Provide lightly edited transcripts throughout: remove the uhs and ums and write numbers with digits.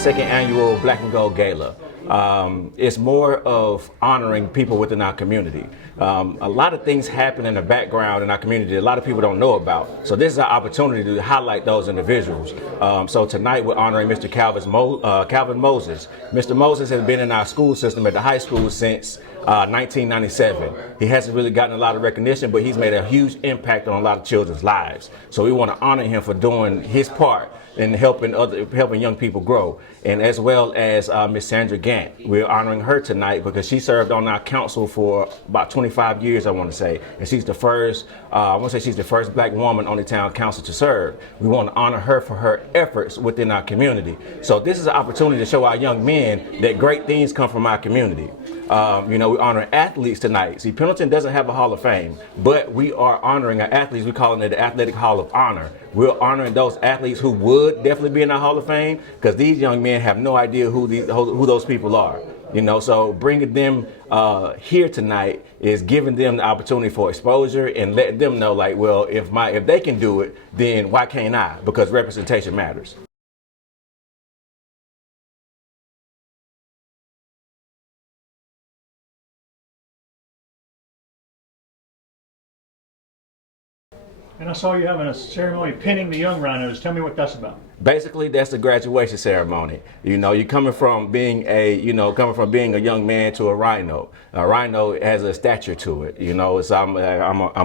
second annual Black and Gold Gala. It's more of honoring people within our community. A lot of things happen in the background in our community a lot of people don't know about. So this is our opportunity to highlight those individuals. So tonight we're honoring Mr. Calvin Moses. Mr. Moses has been in our school system at the high school since 1997. He hasn't really gotten a lot of recognition, but he's made a huge impact on a lot of children's lives. So we want to honor him for doing his part in helping young people grow. And as well as Miss Sandra Gant. We're honoring her tonight because she served on our council for about 25 years, I want to say. And she's the first, she's the first black woman on the town council to serve. We want to honor her for her efforts within our community. So this is an opportunity to show our young men that great things come from our community. We honor athletes tonight. See, Pendleton doesn't have a Hall of Fame, but we are honoring our athletes. We're calling it the Athletic Hall of Honor. We're honoring those athletes who would definitely be in our Hall of Fame because these young men have no idea who those people are. So bringing them here tonight is giving them the opportunity for exposure and letting them know, like, well, if they can do it, then why can't I? Because representation matters. And I saw you having a ceremony pinning the young rhinos. Tell me what that's about. Basically, that's the graduation ceremony. You're coming from being a young man to a rhino. A rhino has a stature to it. I'm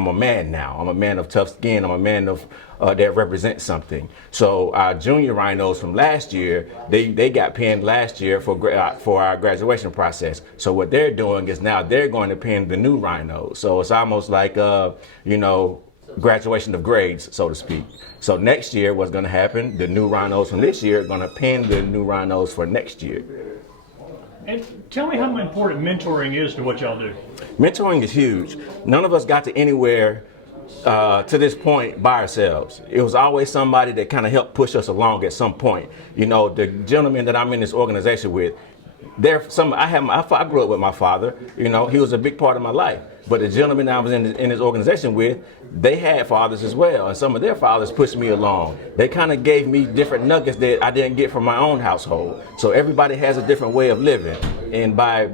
a man now. I'm a man of tough skin. I'm a man of that represents something. So our junior rhinos from last year, they got pinned last year for our graduation process. So what they're doing is now they're going to pin the new rhinos. So it's almost like graduation of grades, so to speak. So next year, what's going to happen? The new rhinos from this year are going to pin the new rhinos for next year. And tell me how important mentoring is to what y'all do. Mentoring is huge. None of us got to anywhere to this point by ourselves. It was always somebody that kind of helped push us along at some point. The gentleman that I'm in this organization with, I grew up with my father. He was a big part of my life. But the gentleman I was in this organization with, they had fathers as well, and some of their fathers pushed me along. They kind of gave me different nuggets that I didn't get from my own household. So everybody has a different way of living, and by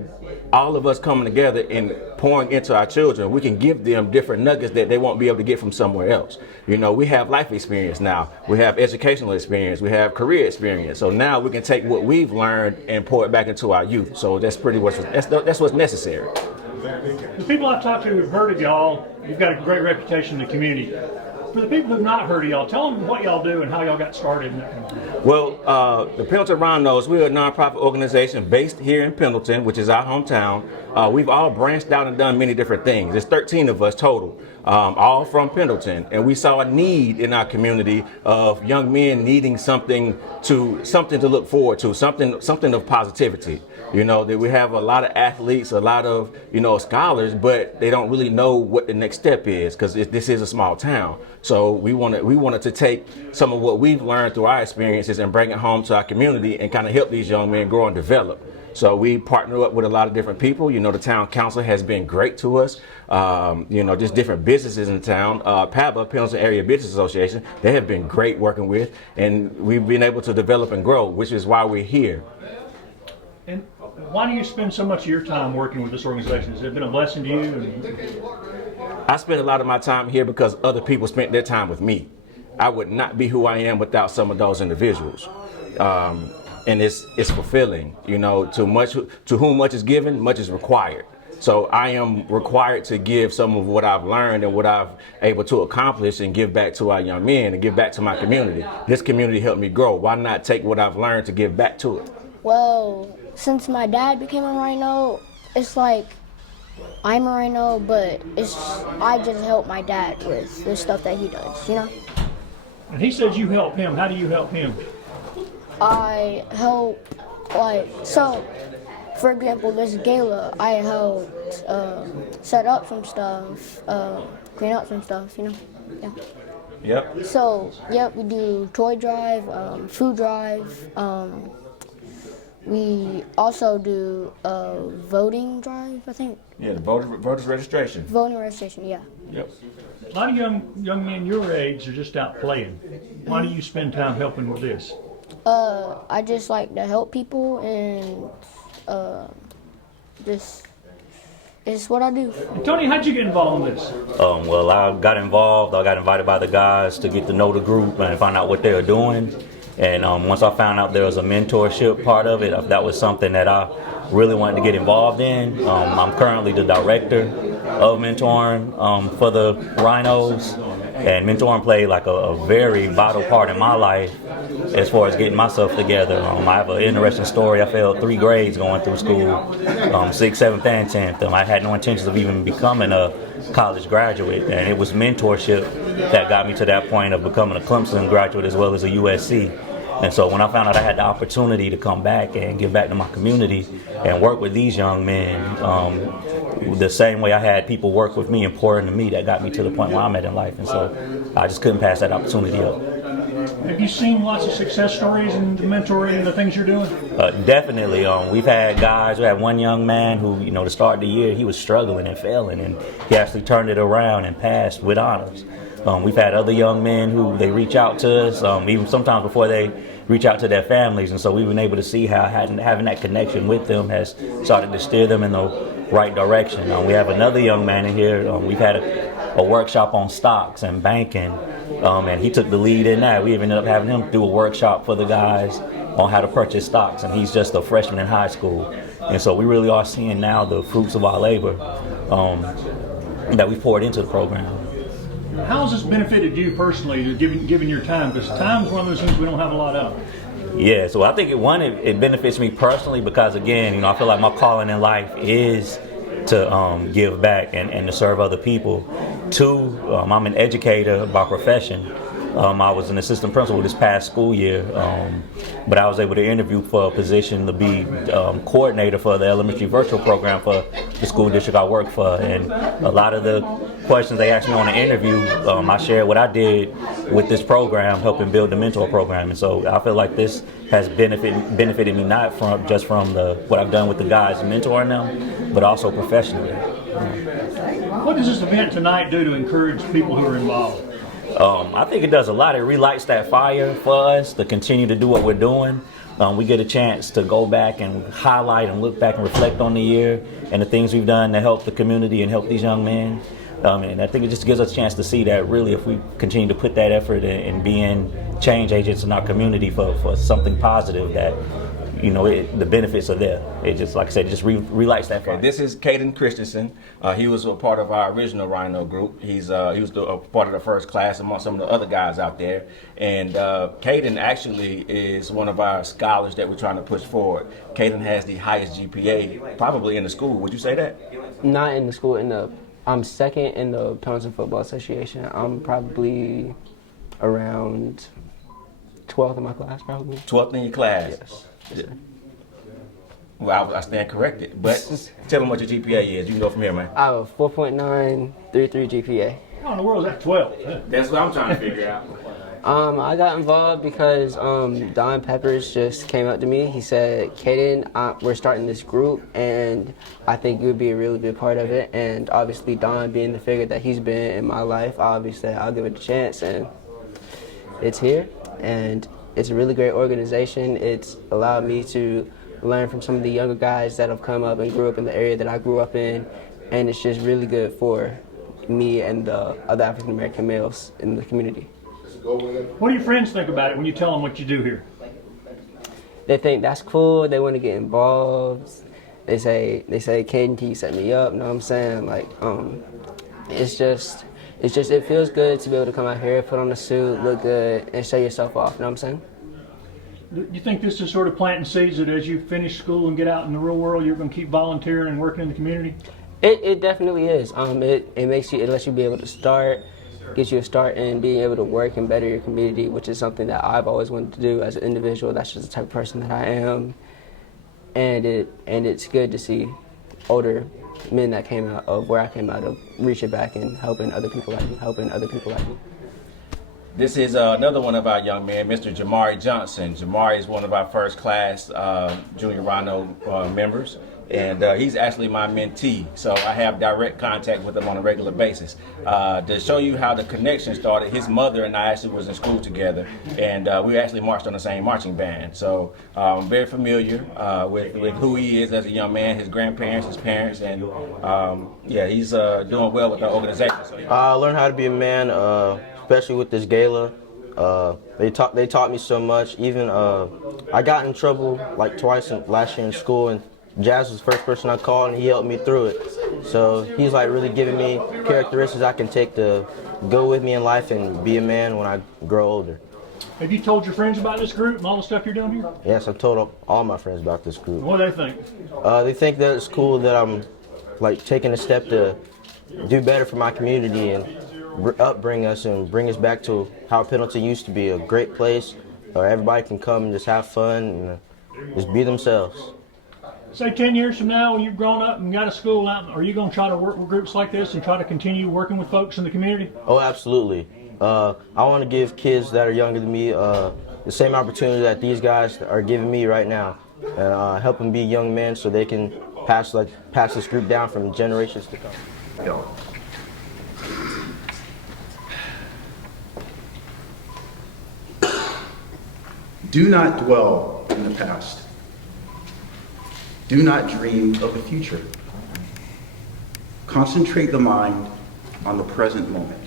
all of us coming together and pouring into our children, we can give them different nuggets that they won't be able to get from somewhere else. We have life experience now. We have educational experience. We have career experience. So now we can take what we've learned and pour it back into our youth. So that's what's necessary. The people I've talked to who've heard of y'all, you've got a great reputation in the community. For the people who've not heard of y'all, tell them what y'all do and how y'all got started. Well, the Pendleton Rhinos, we're a nonprofit organization based here in Pendleton, which is our hometown. We've all branched out and done many different things. There's 13 of us total, all from Pendleton. And we saw a need in our community of young men needing something to look forward to, something of positivity. That we have a lot of athletes, a lot of, scholars, but they don't really know what the next step is because this is a small town. So we wanted to take some of what we've learned through our experiences and bring it home to our community and kind of help these young men grow and develop. So we partner up with a lot of different people. The town council has been great to us. Just different businesses in the town. PABA, Pendleton Area Business Association, they have been great working with, and we've been able to develop and grow, which is why we're here. And why do you spend so much of your time working with this organization? Has it been a blessing to you? I spend a lot of my time here because other people spent their time with me. I would not be who I am without some of those individuals. And it's fulfilling. To whom much is given, much is required. So I am required to give some of what I've learned and what I've able to accomplish and give back to our young men and give back to my community. This community helped me grow. Why not take what I've learned to give back to it? Well, since my dad became a rhino, it's like I'm a rhino, but I just help my dad with the stuff that he does, And he says you help him. How do you help him? I help, for example, this gala, I helped set up some stuff, clean up some stuff, Yeah. Yep. So, we do toy drive, food drive. We also do a voting drive, I think. Yeah, the voters registration. Voting registration, yeah. Yep. A lot of young men your age are just out playing. Why do you spend time helping with this? I just like to help people and just it's what I do. Tony, how'd you get involved in this? Well, I got involved. I got invited by the guys to get to know the group and find out what they were doing. And once I found out there was a mentorship part of it, that was something that I really wanted to get involved in. I'm currently the director of mentoring for the Rhinos. And mentoring played like a very vital part in my life as far as getting myself together. I have an interesting story. I failed 3 grades going through school, 6th, 7th, and 10th. I had no intentions of even becoming a college graduate, and it was mentorship that got me to that point of becoming a Clemson graduate as well as a USC. And so when I found out I had the opportunity to come back and give back to my community and work with these young men, the same way I had people work with me and pour into me, that got me to the point where I'm at in life. And so I just couldn't pass that opportunity up. Have you seen lots of success stories in the mentoring and the things you're doing? Definitely. We've had guys, we had one young man who, to start the year, he was struggling and failing, and he actually turned it around and passed with honors. We've had other young men who they reach out to us, even sometimes before they reach out to their families, and so we've been able to see how having that connection with them has started to steer them in the right direction. We have another young man in here. We've had a workshop on stocks and banking, and he took the lead in that. We even ended up having him do a workshop for the guys on how to purchase stocks, and he's just a freshman in high school. And so we really are seeing now the fruits of our labor that we poured into the program. How has this benefited you personally, given your time? Because time is one of those things we don't have a lot of. Yeah, so I think it benefits me personally because, again, I feel like my calling in life is to give back and to serve other people. 2, I'm an educator by profession. I was an assistant principal this past school year, but I was able to interview for a position to be coordinator for the elementary virtual program for the school district I work for. And a lot of the questions they asked me on the interview, I shared what I did with this program, helping build the mentor program. And so I feel like this has benefited me not just from what I've done with the guys mentoring them, but also professionally. What does this event tonight do to encourage people who are involved? I think it does a lot. It relights that fire for us to continue to do what we're doing. We get a chance to go back and highlight and look back and reflect on the year and the things we've done to help the community and help these young men. And I think it just gives us a chance to see that really if we continue to put that effort in being change agents in our community for something positive, that the benefits are there. It just, like I said, it just relights that fire. This is Caden Christensen. He was a part of our original Rhino group. He was a part of the first class among some of the other guys out there. And Caden actually is one of our scholars that we're trying to push forward. Caden has the highest GPA probably in the school. Would you say that? Not in the school. I'm second in the Pendleton Football Association. I'm probably around 12th in my class, probably. 12th in your class? Yes. Yeah. Well, I stand corrected, but tell them what your GPA is. You can go from here, man. I have a 4.933 GPA. How in the world is that 12? That's what I'm trying to figure out. I got involved because Don Peppers just came up to me. He said, Caden, we're starting this group, and I think you would be a really big part of it. And obviously, Don being the figure that he's been in my life, obviously, I'll give it a chance. And it's here, and it's a really great organization. It's allowed me to learn from some of the younger guys that have come up and grew up in the area that I grew up in, and it's just really good for me and the other African American males in the community. What do your friends think about it when you tell them what you do here? They think that's cool. They want to get involved. They say, Caden, can you set me up? You know what I'm saying? Like, it feels good to be able to come out here, put on a suit, look good, and show yourself off. You know what I'm saying? Do you think this is sort of planting seeds that as you finish school and get out in the real world, you're going to keep volunteering and working in the community? It definitely is. It lets you be able to start, gets you a start in being able to work and better your community, which is something that I've always wanted to do as an individual. That's just the type of person that I am. And it's good to see older men that came out of where I came out of reaching back and helping other people like me. This is another one of our young men, Mr. Jamari Johnson. Jamari is one of our first class junior Rhino members, and he's actually my mentee, so I have direct contact with him on a regular basis. To show you how the connection started, his mother and I actually was in school together, and we actually marched on the same marching band. So I'm very familiar with who he is as a young man, his grandparents, his parents, and yeah, he's doing well with our organization. I learned how to be a man, especially with this gala. They taught me so much. Even I got in trouble like twice last year in school, and Jazz was the first person I called, and he helped me through it. So he's like really giving me characteristics I can take to go with me in life and be a man when I grow older. Have you told your friends about this group and all the stuff you're doing here? Yes, I told all my friends about this group. What do they think? They think that it's cool that I'm like taking a step to do better for my community and upbring us and bring us back to how Pendleton used to be, a great place where everybody can come and just have fun and just be themselves. Say 10 years from now, when you've grown up and got a school out, are you going to try to work with groups like this and try to continue working with folks in the community? Oh, absolutely. I want to give kids that are younger than me the same opportunity that these guys are giving me right now, and help them be young men so they can pass this group down from generations to come. Do not dwell in the past. Do not dream of the future. Concentrate the mind on the present moment.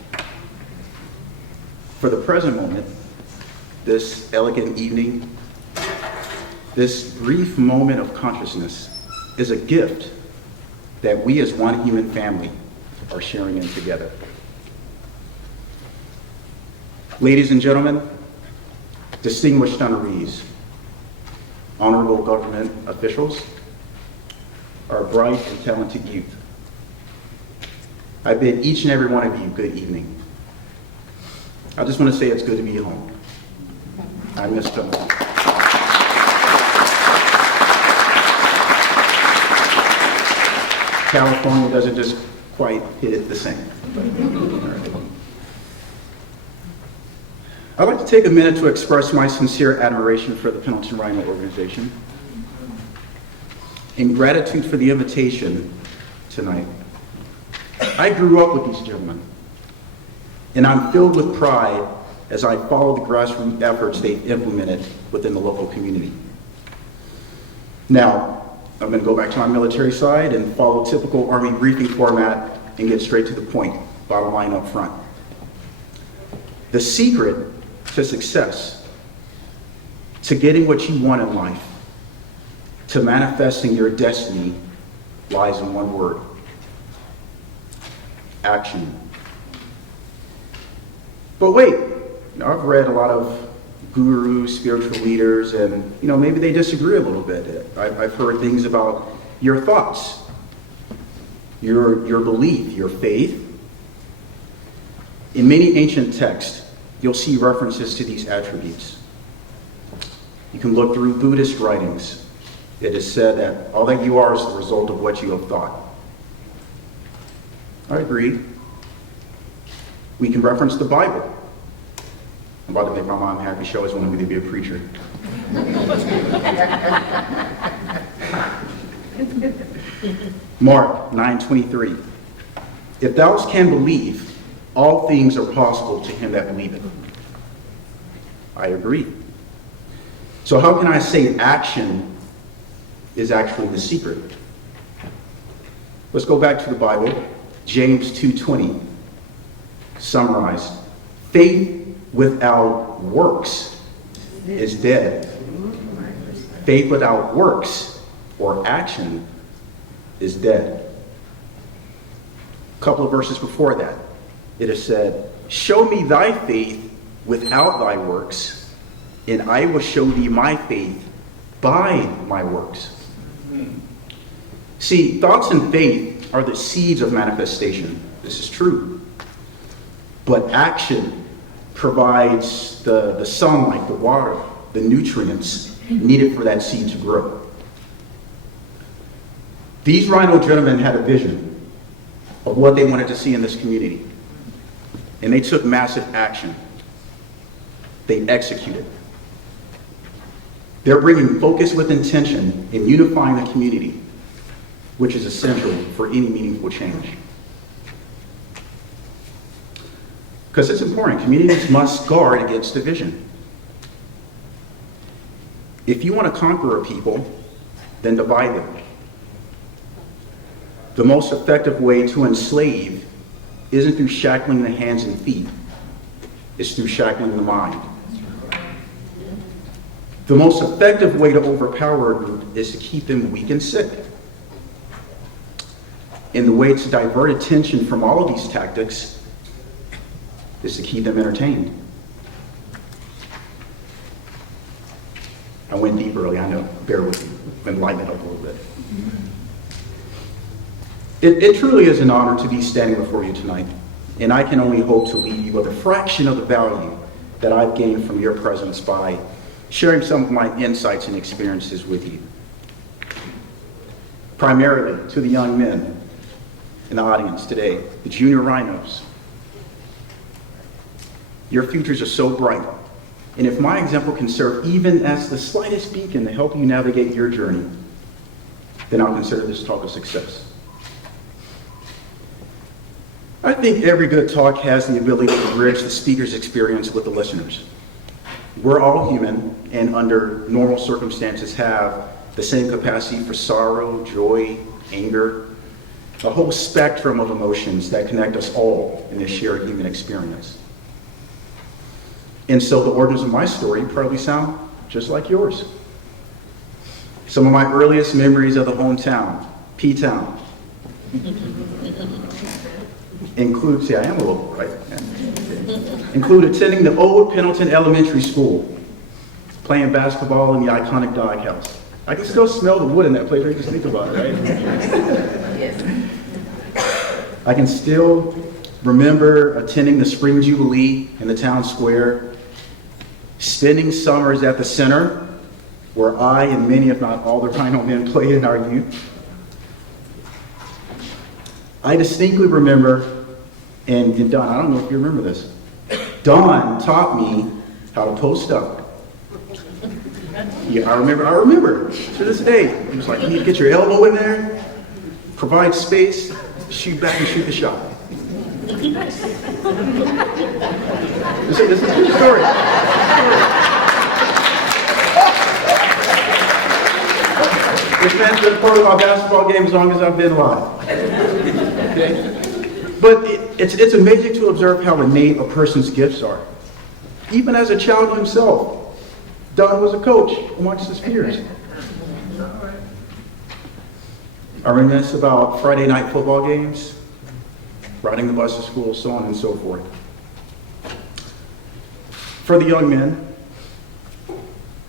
For the present moment, this elegant evening, this brief moment of consciousness is a gift that we as one human family are sharing in together. Ladies and gentlemen, distinguished honorees, honorable government officials, our bright and talented youth, I bid each and every one of you good evening. I just want to say it's good to be home. I miss Pendleton. California doesn't just quite hit it the same. I'd like to take a minute to express my sincere admiration for the Pendleton Rhino organization. In gratitude for the invitation tonight, I grew up with these gentlemen, and I'm filled with pride as I follow the grassroots efforts they've implemented within the local community. Now, I'm going to go back to my military side and follow typical Army briefing format and get straight to the point, bottom line up front. The secret to success, to getting what you want in life, to manifesting your destiny, lies in one word: action. But wait, I've read a lot of gurus, spiritual leaders, and maybe they disagree a little bit. I've heard things about your thoughts, your belief, your faith. In many ancient texts, you'll see references to these attributes. You can look through Buddhist writings. It is said that all that you are is the result of what you have thought. I agree. We can reference the Bible. I'm about to make my mom happy. She always wanted me to be a preacher. Mark 9:23. If thou can believe, all things are possible to him that believeth. I agree. So how can I say action is actually the secret? Let's go back to the Bible. James 2:20 summarized. Faith without works is dead. Faith without works or action is dead. A couple of verses before that, it is said, show me thy faith without thy works, and I will show thee my faith by my works. See, thoughts and faith are the seeds of manifestation. This is true. But action provides the sunlight, the water, the nutrients needed for that seed to grow. These Rhino gentlemen had a vision of what they wanted to see in this community, and they took massive action. they execute it. They're bringing focus with intention and unifying the community, which is essential for any meaningful change. Because it's important, communities must guard against division. If you want to conquer a people, then divide them. The most effective way to enslave isn't through shackling the hands and feet, it's through shackling the mind. The most effective way to overpower a group is to keep them weak and sick. And the way to divert attention from all of these tactics is to keep them entertained. I went deep early, I know, bear with me, enlighten it up a little bit. It truly is an honor to be standing before you tonight, and I can only hope to leave you with a fraction of the value that I've gained from your presence by sharing some of my insights and experiences with you. Primarily to the young men in the audience today, the junior rhinos. Your futures are so bright, and if my example can serve even as the slightest beacon to help you navigate your journey, then I'll consider this talk a success. I think every good talk has the ability to bridge the speaker's experience with the listeners. We're all human, and under normal circumstances have the same capacity for sorrow, joy, anger, a whole spectrum of emotions that connect us all in this shared human experience. And so the origins of my story probably sound just like yours. Some of my earliest memories of the hometown, P-Town, include, see, I am a local, right? Yeah. Include attending the old Pendleton Elementary School, playing basketball in the iconic doghouse. I can still smell the wood in that place, right? Just think about it, right? Yes. I can still remember attending the Spring Jubilee in the town square, spending summers at the center, where I and many, if not all, the Rhino men played in our youth. I distinctly remember, and Don, I don't know if you remember this, Don taught me how to post up. Yeah, I remember, to this day. He was like, you need to get your elbow in there, provide space, shoot back and shoot the shot. This is a true story. This man's been part of my basketball game as long as I've been alive. Okay? But it's amazing to observe how innate a person's gifts are. Even as a child himself, Don was a coach amongst his peers. I reminisce about Friday night football games, riding the bus to school, so on and so forth. For the young men,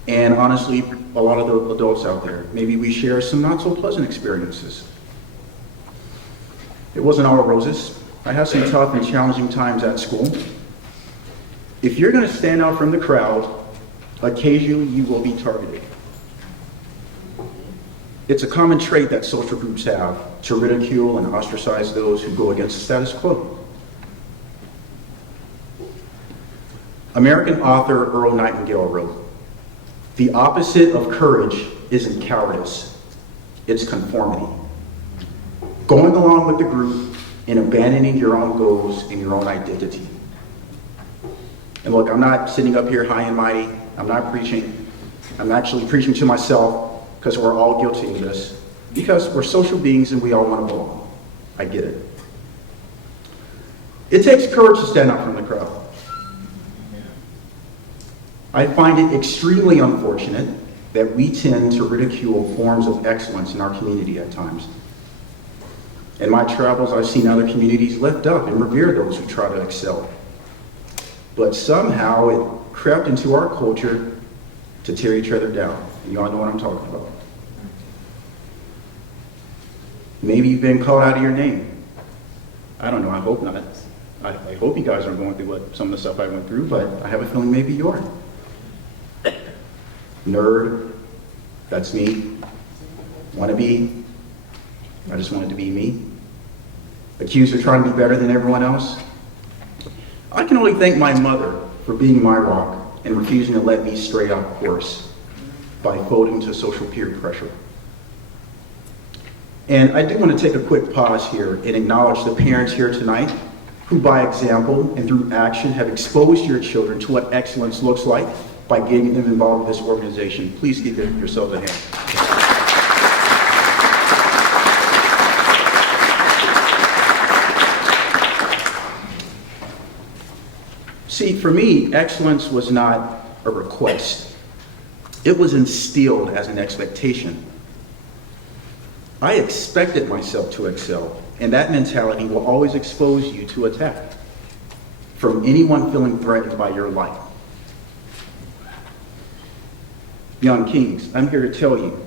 and honestly, a lot of the adults out there, maybe we share some not so pleasant experiences. It wasn't all roses. I had some tough and challenging times at school. If you're going to stand out from the crowd, occasionally you will be targeted. It's a common trait that social groups have to ridicule and ostracize those who go against the status quo. American author Earl Nightingale wrote, "The opposite of courage isn't cowardice, it's conformity. Going along with the group and abandoning your own goals and your own identity." And look, I'm not sitting up here high and mighty. I'm not preaching. I'm actually preaching to myself, because we're all guilty of this. Because we're social beings and we all want to belong. I get it. It takes courage to stand out from the crowd. I find it extremely unfortunate that we tend to ridicule forms of excellence in our community at times. In my travels, I've seen other communities lift up and revere those who try to excel. But somehow it crept into our culture to tear each other down. You all know what I'm talking about. Maybe you've been called out of your name. I don't know, I hope not. I hope you guys aren't going through some of the stuff I went through, but I have a feeling maybe you are. Nerd, that's me. Wannabe, I just wanted to be me. Accused of trying to be better than everyone else. I can only thank my mother for being my rock and refusing to let me stray off course by folding to social peer pressure. And I do want to take a quick pause here and acknowledge the parents here tonight who by example and through action have exposed your children to what excellence looks like by getting them involved with this organization. Please give yourselves a hand. See, for me, excellence was not a request. It was instilled as an expectation. I expected myself to excel, and that mentality will always expose you to attack from anyone feeling threatened by your life. Young Kings, I'm here to tell you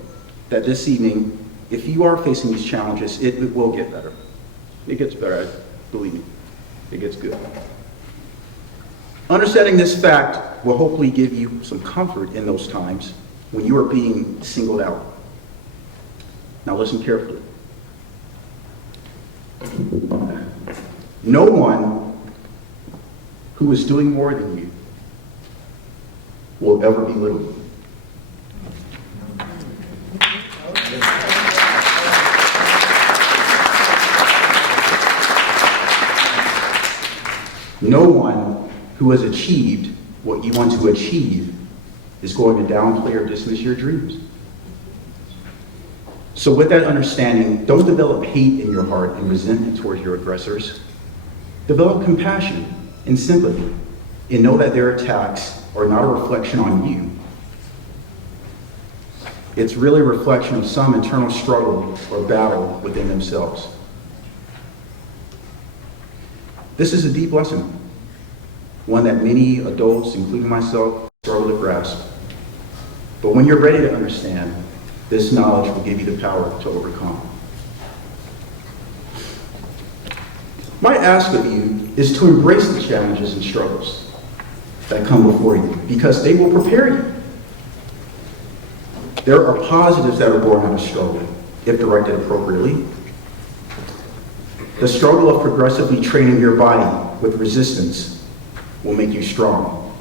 that this evening, if you are facing these challenges, it will get better. It gets better, believe me. It gets good. Understanding this fact will hopefully give you some comfort in those times when you are being singled out. Now listen carefully. No one who is doing more than you will ever belittle you. No one who has achieved what you want to achieve is going to downplay or dismiss your dreams. So with that understanding, don't develop hate in your heart and resentment towards your aggressors. Develop compassion and sympathy and know that their attacks are not a reflection on you. It's really a reflection of some internal struggle or battle within themselves. This is a deep lesson, one that many adults, including myself, struggle to grasp. But when you're ready to understand, this knowledge will give you the power to overcome. My ask of you is to embrace the challenges and struggles that come before you, because they will prepare you. There are positives that are born out of struggle, if directed appropriately. The struggle of progressively training your body with resistance will make you strong.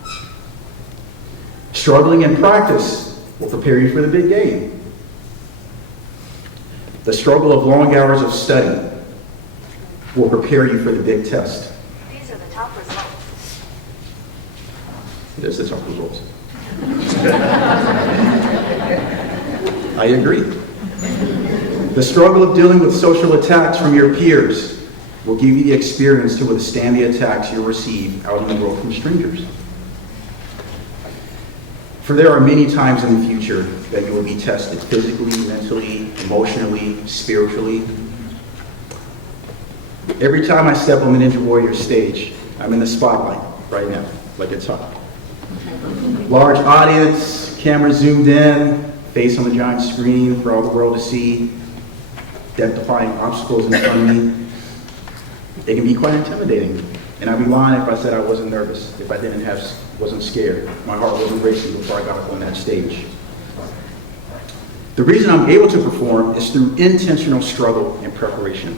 Struggling in practice will prepare you for the big game. The struggle of long hours of study will prepare you for the big test. These are the top results. It is the top results. I agree. The struggle of dealing with social attacks from your peers will give you the experience to withstand the attacks you'll receive out in the world from strangers. For there are many times in the future that you will be tested physically, mentally, emotionally, spiritually. Every time I step on the Ninja Warrior stage, I'm in the spotlight right now, like it's hot. Large audience, camera zoomed in, face on the giant screen for all the world to see, death-defying obstacles in front of me. It can be quite intimidating, and I'd be lying if I said I wasn't nervous, if I wasn't scared. My heart wasn't racing before I got up on that stage. The reason I'm able to perform is through intentional struggle and preparation.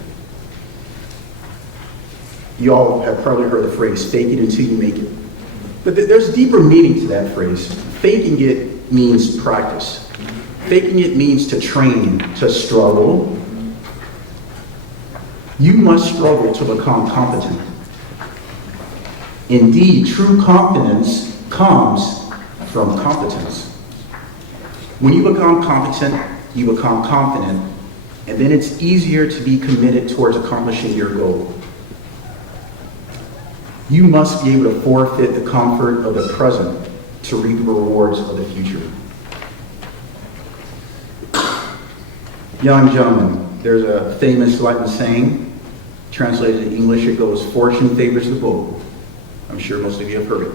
You all have probably heard the phrase, fake it until you make it. But there's deeper meaning to that phrase. Faking it means practice. Faking it means to train, to struggle. You must struggle to become competent. Indeed, true confidence comes from competence. When you become competent, you become confident, and then it's easier to be committed towards accomplishing your goal. You must be able to forfeit the comfort of the present to reap the rewards of the future. Young gentlemen, there's a famous Latin saying, translated in English, it goes, fortune favors the bold. I'm sure most of you have heard it.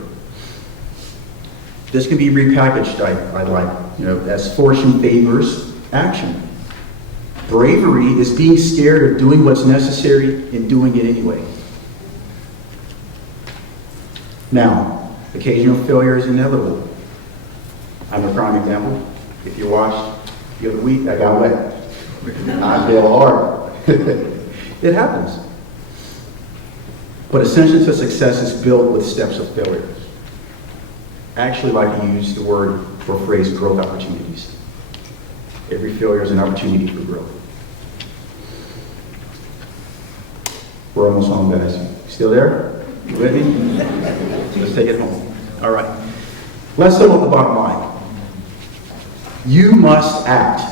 This can be repackaged, I'd like, as fortune favors action. Bravery is being scared of doing what's necessary and doing it anyway. Now, occasional failure is inevitable. I'm a prime example. If you watched the other week, I got wet. I failed hard. It happens. But ascension to success is built with steps of failure. I actually like to use the word or phrase growth opportunities. Every failure is an opportunity for growth. We're almost home, guys. Still there? You with me? Let's take it home. All right. Let's sum up the bottom line. You must act.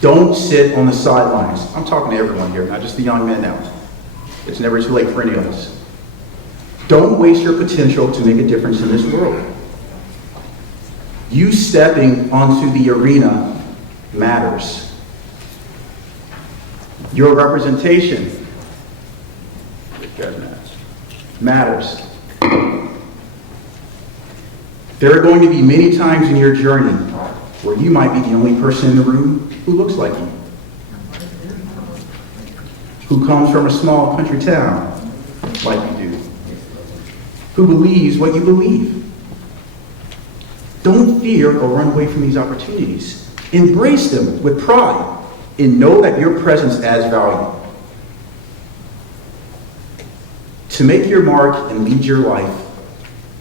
Don't sit on the sidelines. I'm talking to everyone here, not just the young men now. It's never too late for any of us. Don't waste your potential to make a difference in this world. You stepping onto the arena matters. Your representation matters. There are going to be many times in your journey where you might be the only person in the room who looks like you, who comes from a small country town like you do, who believes what you believe. Don't fear or run away from these opportunities. Embrace them with pride and know that your presence adds value. To make your mark and lead your life,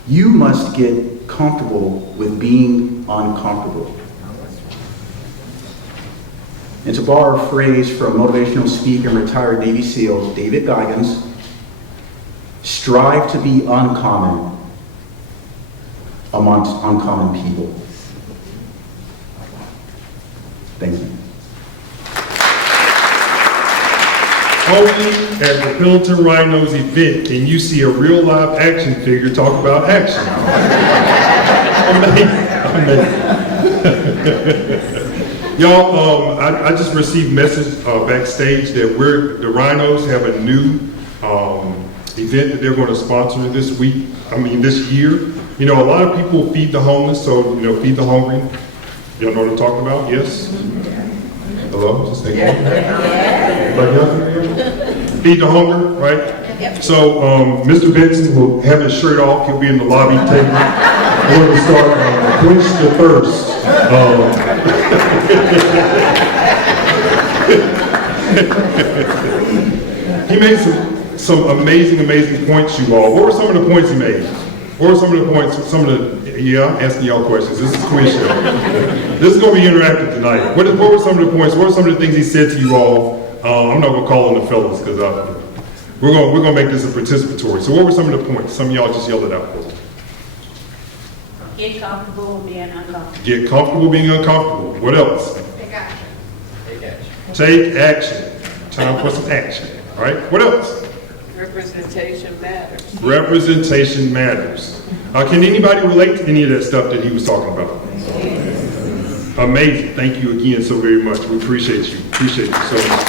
you must get comfortable with being uncomfortable. And to borrow a phrase from motivational speaker and retired Navy SEAL David Goggins, strive to be uncommon amongst uncommon people. Thank you. Only at the Pendleton Rhinos event can you see a real live action figure talk about action. Amazing. Y'all, I just received a message backstage that the Rhinos have a new event that they're going to sponsor this year. You know, a lot of people feed the homeless, so, you know, feed the hungry. Y'all know what I'm talking about? Yes? Hello? Just thinking. Feed the hunger, right? Yep. So Mr. Benson will have his shirt off. He'll be in the lobby table. We're going to start quench the thirst. He made some amazing points, you all. What were some of the points he made? What were some of the points? I'm asking y'all questions. This is quiz show. This is going to be interactive tonight. What were some of the points? What were some of the things he said to you all? I'm not going to call on the fellas because we're going to make this a participatory. So what were some of the points? Some of y'all just yelled it out. Get comfortable being uncomfortable. Get comfortable being uncomfortable. What else? Take action. Take action. Time for some action. All right. What else? Representation matters. Representation matters. Can anybody relate to any of that stuff that he was talking about? Amazing. Thank you again so very much. We appreciate you. Appreciate you so much.